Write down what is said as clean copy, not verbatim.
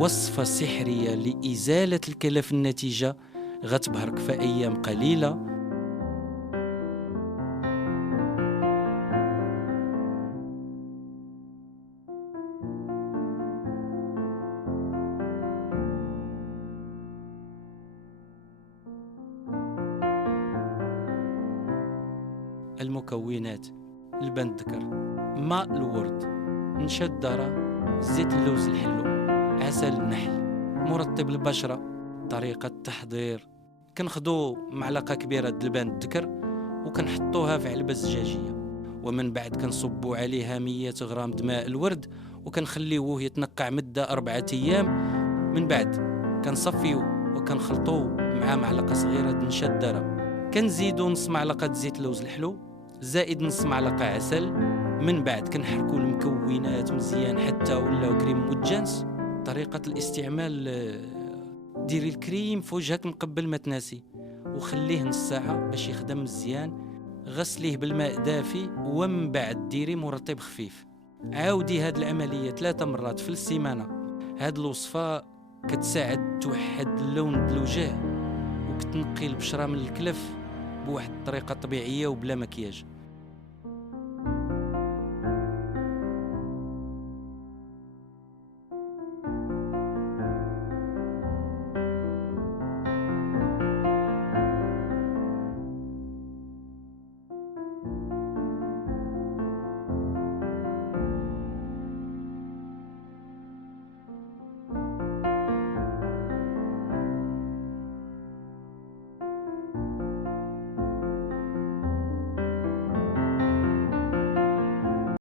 وصفة سحرية لإزالة الكلف. النتيجة غتبهرك في أيام قليلة. المكونات: لبن الذكر، ماء الورد، نشا الذرة، زيت اللوز الحلو، عسل النحل، مرطب البشرة. طريقة التحضير: كنخدو معلقة كبيرة د لبن الذكر وكنحطوها في علبة زجاجية، ومن بعد كنصبوا عليها 100 غرام د ماء الورد وكنخليوه يتنقع مدة 4 أيام. من بعد كنصفيو وكنخلطوه مع معلقة صغيرة د نشا الذرة. كنزيدو نص معلقة زيت اللوز الحلو زائد نص معلقة عسل. من بعد كنحركوا المكونات مزيان حتى ولاو كريم مجانس. طريقة الاستعمال: ديري الكريم في وجهك من قبل ما تناسي وخليه نص ساعة باش يخدم مزيان. غسليه بالماء دافي ومن بعد ديري مرطب خفيف. عاودي هاد العملية 3 مرات في السيمانة. هاد الوصفة كتساعد توحد اللون د الوجه وكتنقي البشرة من الكلف بواحد الطريقة طبيعية وبلا مكياج.